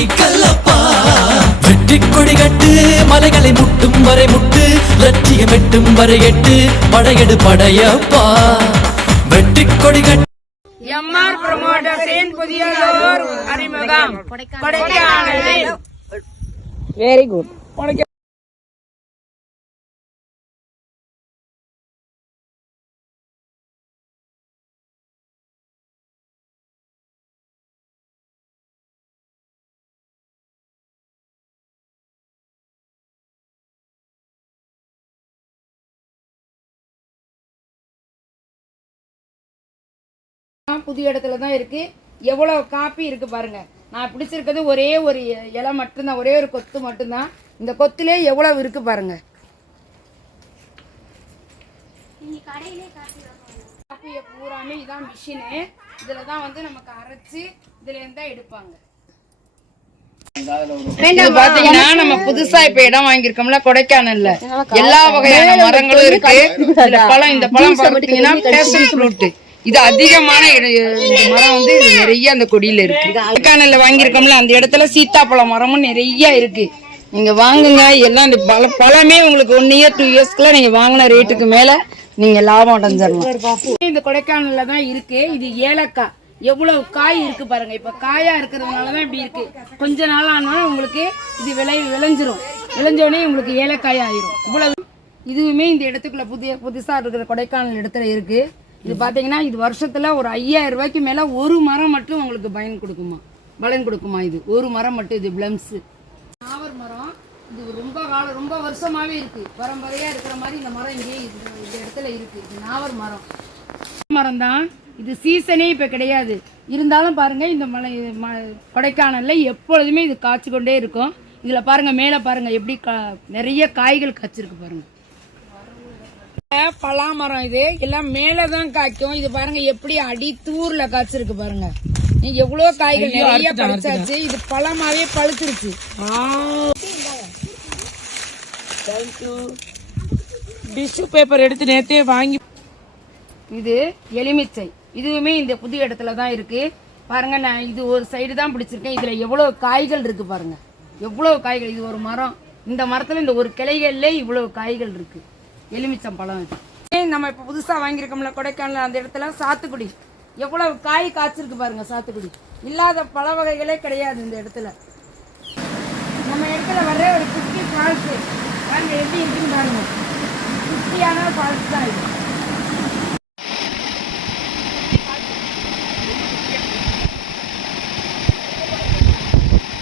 கொடி கல்லப்பா. வெற்றி கொடி கட்டு மலைகளை முட்டும் வரை முட்டு லட்சியம் எட்டும் வரை எட்டு படையெடு படையப்பா. வெற்றி கொடி கட்டு. எம்ஆர் புதிய அறிமுகம். வெரி குட் புதிய இடத்துல தான் இருக்கு. எவ்வளவு காப்பி இருக்கு பாருங்க. நான் பிடிச்சிருக்கிறது ஒரே ஒரு இலை மட்டும்தான் ஒரே ஒரு கொத்து மட்டும்தான். இந்த கொத்திலே எவ்வளவு இருக்கு பாருங்க. காப்பியை பூராமே இதான் மிஷினு இதுல தான் வந்து நமக்கு அரைச்சு இதுல இருந்தா எடுப்பாங்க. பாத்தீங்கன்னா நம்ம புதுசா இப்ப இடம் வாங்கியிருக்கோம்ல கொடைக்கானல்ல. எல்லா வகையான மரங்களும் இருக்கு. பழம் இந்த பழம் பாத்தீங்கன்னா பேஷன் ஃப்ரூட் இது அதிகமான மரம் வந்து இது நிறைய அந்த கொடியில இருக்கு. கொடைக்கானல்ல வாங்கியிருக்கோம்ல அந்த இடத்துல சீத்தாப்பழம் மரமும் நிறைய இருக்கு. நீங்க வாங்குங்க எல்லாம் இந்த பழ பழமே உங்களுக்கு ஒன் இயர் டூ இயர்ஸ்க்குள்ள நீங்க வாங்கின ரேட்டுக்கு மேல நீங்க லாபம் அடைஞ்சிடலாம். இந்த கொடைக்கானல்ல தான் இருக்கு. இது ஏலக்காய். எவ்வளவு காய் இருக்கு பாருங்க. இப்ப காயா இருக்கிறதுனால தான் இப்படி இருக்கு. கொஞ்ச நாள் ஆனாலும் உங்களுக்கு இது விளை விளைஞ்சிரும். விளைஞ்ச உடனே உங்களுக்கு ஏலக்காய் ஆயிரும். இவ்வளவு இதுவுமே இந்த இடத்துக்குள்ள புதிய புதுசா இருக்கிற கொடைக்கானல் இடத்துல இருக்கு. இது பாத்தீங்கன்னா இது வருஷத்துல ஒரு ஐயாயிரம் ரூபாய்க்கு மேல ஒரு மரம் மட்டும் உங்களுக்கு பயன் கொடுக்குமா? பலன் கொடுக்குமா இது? ஒரு மரம் மட்டும் இது பிளம்ஸ் நாவர் மரம். இது ரொம்ப காலம் ரொம்ப வருஷமாவே இருக்கு. பரம்பரையா இருக்கிற மாதிரி இந்த மரம் இங்கே இந்த இடத்துல இருக்கு. இது நாவர் மரம். மரம் தான் இது சீசனே இப்ப கிடையாது. இருந்தாலும் பாருங்க இந்த மலை ம- கொடைக்கானல்ல எப்பொழுதுமே இது காய்ச்சி கொண்டே இருக்கும். இதுல பாருங்க மேல பாருங்க எப்படி கா- நிறைய காய்கள் காய்ச்சிருக்கு பாருங்க. பலாமரம் இது. எல்லாம் மேலதான் காய்க்கும். இது பாருங்க எப்படி அடி தூர்ல காய்ச்சிருக்கு பாருங்க. நீ எவ்வளவு காய்கள் நிறைய பறிச்சாச்சு. இது பழமாவே பழுத்துருச்சு. டிஷ்யூ பேப்பர் எடுத்து நேத்தே வாங்கி இது எலுமிச்சை. இதுவுமே இந்த புது இடத்துல தான் இருக்கு. பாருங்க நான் இது ஒரு சைடு தான் பிடிச்சிருக்கேன். இதுல எவ்வளவு காய்கள் இருக்கு பாருங்க. எவ்வளவு காய்கள். இது ஒரு மரம். இந்த மரத்துல இந்த ஒரு கிளைகள்ல இவ்வளவு காய்கள் இருக்கு. எலுமிச்சம் பழம் இது. நம்ம இப்போ புதுசா வாங்கியிருக்கோம்ல கொடைக்கானல் அந்த இடத்துல? சாத்துக்குடி. எவ்வளவு காய் காய்ச்சிருக்கு பாருங்க சாத்துக்குடி. இல்லாத பழ வகைகளே கிடையாது இந்த இடத்துல. நம்ம இடத்துல வர்ற ஒரு